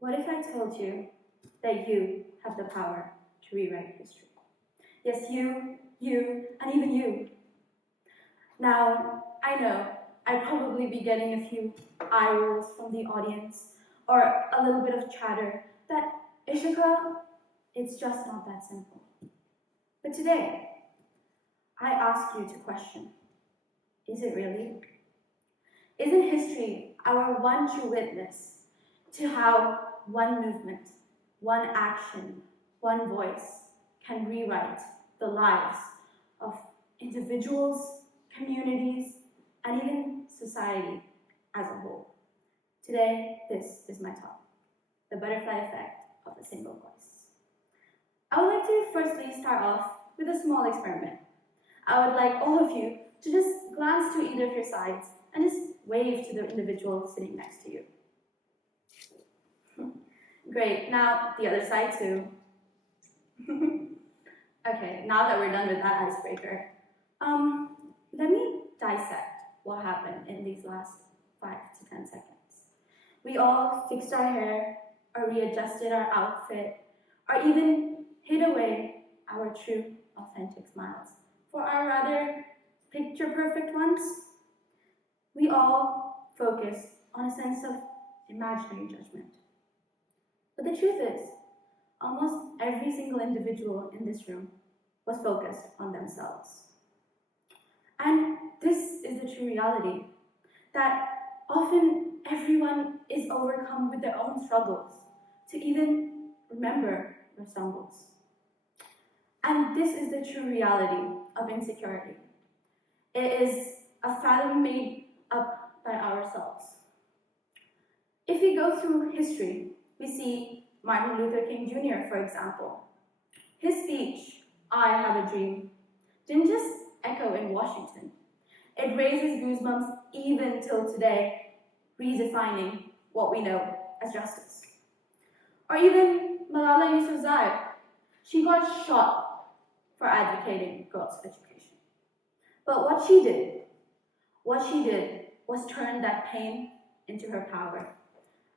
What if I told you that you have the power to rewrite history? Yes, you, and even you. Now, I know I'd probably be getting a few eye rolls from the audience or a little bit of chatter that, Ishika, it's just not that simple. But today, I ask you to question, is it really? Isn't history our one true witness to how one movement, one action, one voice can rewrite the lives of individuals, communities, and even society as a whole? Today, this is my talk, the butterfly effect of a single voice. I would like to firstly start off with a small experiment. I would like all of you to just glance to either of your sides and just wave to the individual sitting next to you. Great, now the other side too. Okay, now that we're done with that icebreaker, let me dissect what happened in these last 5 to 10 seconds. We all fixed our hair, or readjusted our outfit, or even hid away our true, authentic smiles for our rather picture-perfect ones. We all focused on a sense of imaginary judgment. But the truth is, almost every single individual in this room was focused on themselves. And this is the true reality, that often everyone is overcome with their own struggles to even remember their stumbles. And this is the true reality of insecurity. It is a fathom made up by ourselves. If we go through history, we see Martin Luther King Jr., for example. His speech, "I have a dream," didn't just echo in Washington. It raises goosebumps even till today, redefining what we know as justice. Or even Malala Yousafzai. She got shot for advocating girls' education. But what she did was turn that pain into her power.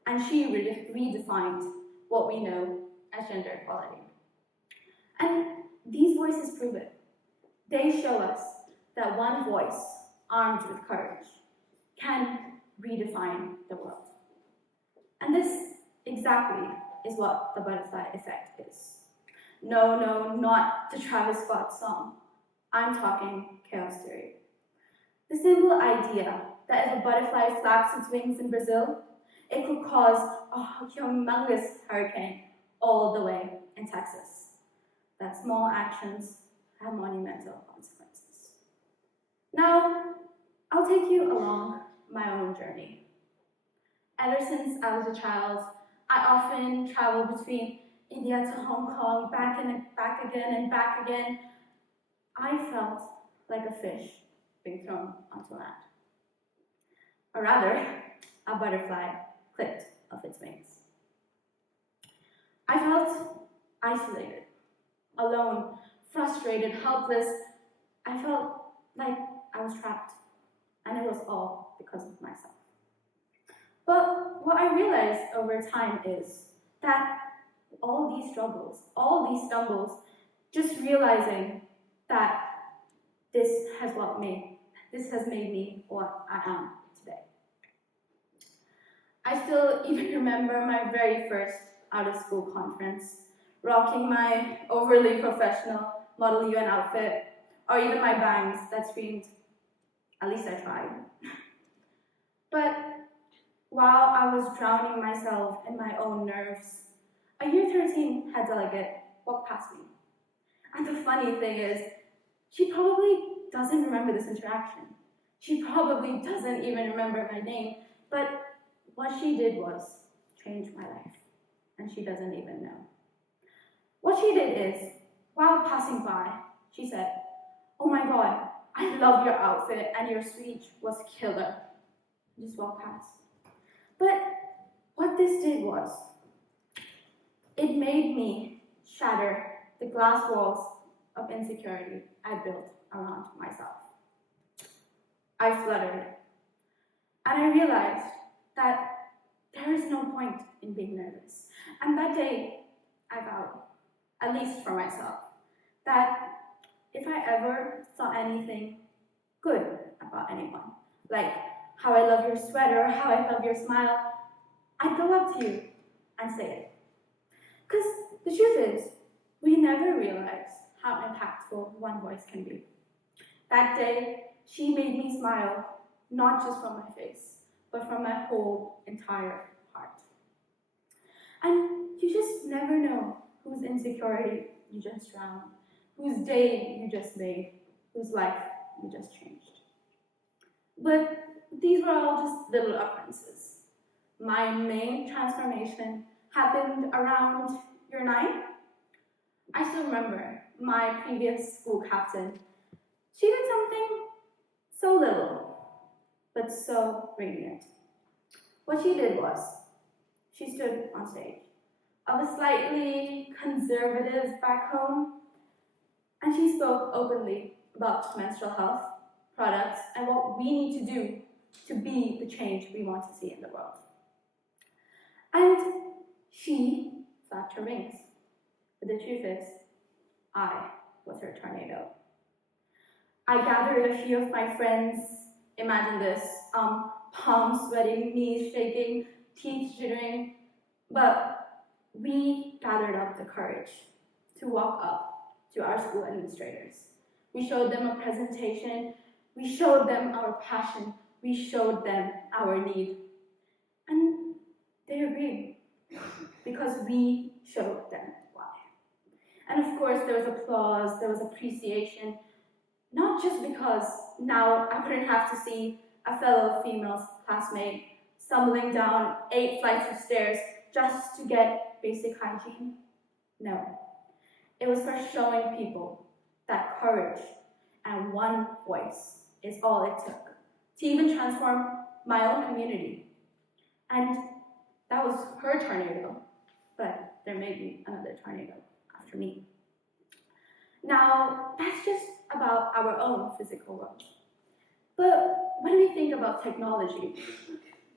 And she redefined what we know as gender equality. And these voices prove it. They show us that one voice, armed with courage, can redefine the world. And this exactly is what the butterfly effect is. No, not the Travis Scott song. I'm talking chaos theory. The simple idea that if a butterfly flaps its wings in Brazil, it could cause a humongous hurricane all the way in Texas. That small actions have monumental consequences. Now, I'll take you along my own journey. Ever since I was a child, I often traveled between India to Hong Kong, back again and back again. I felt like a fish being thrown onto land. Or rather, a butterfly clipped of its wings. I felt isolated, alone, frustrated, helpless. I felt like I was trapped, and it was all because of myself. But what I realized over time is that all these struggles, all these stumbles, just realizing that this has made me what I am today. I still even remember my very first out-of-school conference, rocking my overly professional Model UN outfit, or even my bangs that screamed, "At least I tried." But while I was drowning myself in my own nerves, a Year 13 head delegate walked past me. And the funny thing is, she probably doesn't remember this interaction. She probably doesn't even remember my name, but what she did was change my life, and she doesn't even know. What she did is, while passing by, she said, "Oh my God, I love your outfit and your speech was killer." Just walked past. But what this did was, it made me shatter the glass walls of insecurity I built around myself. I fluttered, and I realized that there is no point in being nervous. And that day, I vowed, at least for myself, that if I ever saw anything good about anyone, like how I love your sweater, how I love your smile, I'd go up to you and say it. Because the truth is, we never realize how impactful one voice can be. That day, she made me smile, not just from my face, but from my whole entire heart. And you just never know whose insecurity you just drowned, whose day you just made, whose life you just changed. But these were all just little occurrences. My main transformation happened around year 9. I still remember my previous school captain. She did something so little, but so radiant. What she did was, she stood on stage of a slightly conservative back home, and she spoke openly about menstrual health, products, and what we need to do to be the change we want to see in the world. And she flapped her wings. But the truth is, I was her tornado. I gathered a few of my friends, imagine this, palms sweating, knees shaking, teeth jittering, but we gathered up the courage to walk up to our school administrators. We showed them a presentation, we showed them our passion, we showed them our need. And they agreed, because we showed them why. And of course, there was applause, there was appreciation, not just because now I wouldn't have to see a fellow female classmate stumbling down 8 flights of stairs just to get basic hygiene. No, it was for showing people that courage and one voice is all it took to even transform my own community. And that was her tornado, but there may be another tornado after me. Now, that's just about our own physical world. But when we think about technology,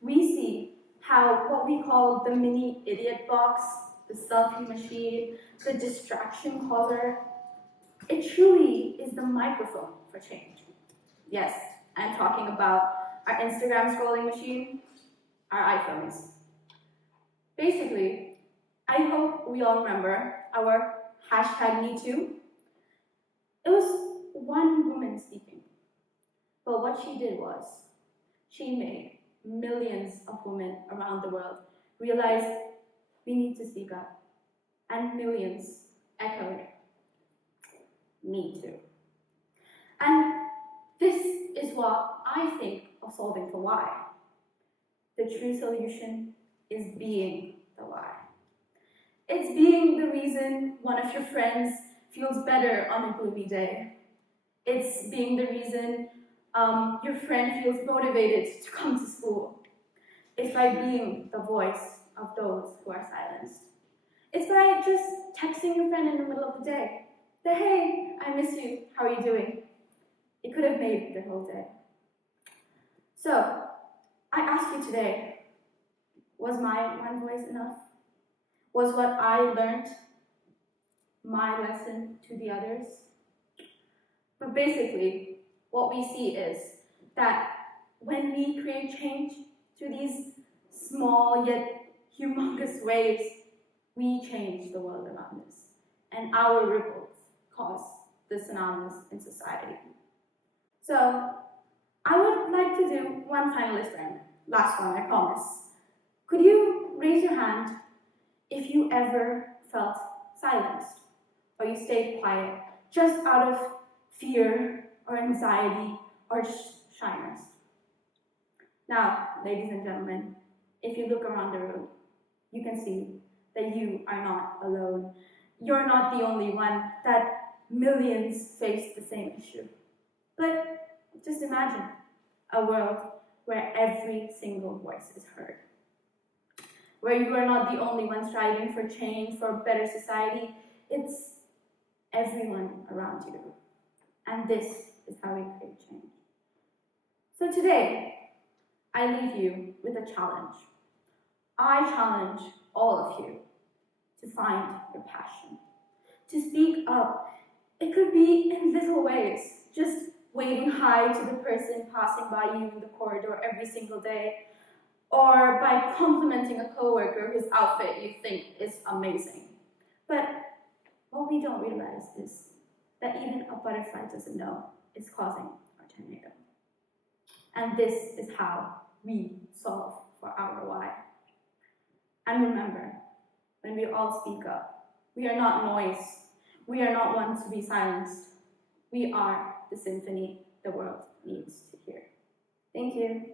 we see how what we call the mini idiot box, the selfie machine, the distraction causer, it truly is the microphone for change. Yes, I'm talking about our Instagram scrolling machine, our iPhones. Basically, I hope we all remember our #MeToo. It was one woman speaking, but what she did was, she made millions of women around the world realize we need to speak up, and millions echoed, me too. And this is what I think of solving for why. The true solution is being the why. It's being the reason one of your friends feels better on a gloomy day. It's being the reason your friend feels motivated to come to school. It's by being the voice of those who are silenced. It's by just texting your friend in the middle of the day. That, hey, I miss you, how are you doing? It could have made the whole day. So, I ask you today, was my one voice enough? Was what I learned my lesson to the others? But basically, what we see is that when we create change through these small yet humongous waves, we change the world around us. And our ripples cause the tsunamis in society. So, I would like to do one finalist round. Last one, I promise. Could you raise your hand if you ever felt silenced, or you stayed quiet, just out of fear, or anxiety, or shyness? Now, ladies and gentlemen, if you look around the room, you can see that you are not alone. You're not the only one, that millions face the same issue. But just imagine a world where every single voice is heard, where you are not the only one striving for change, for a better society. It's everyone around you. And this is how we create change. So today, I leave you with a challenge. I challenge all of you to find your passion, to speak up. It could be in little ways, just waving hi to the person passing by you in the corridor every single day, or by complimenting a coworker whose outfit you think is amazing. But what we don't realize is that even a butterfly doesn't know it's causing a tornado. And this is how we solve for our why. And remember, when we all speak up, we are not noise. We are not one to be silenced. We are the symphony the world needs to hear. Thank you.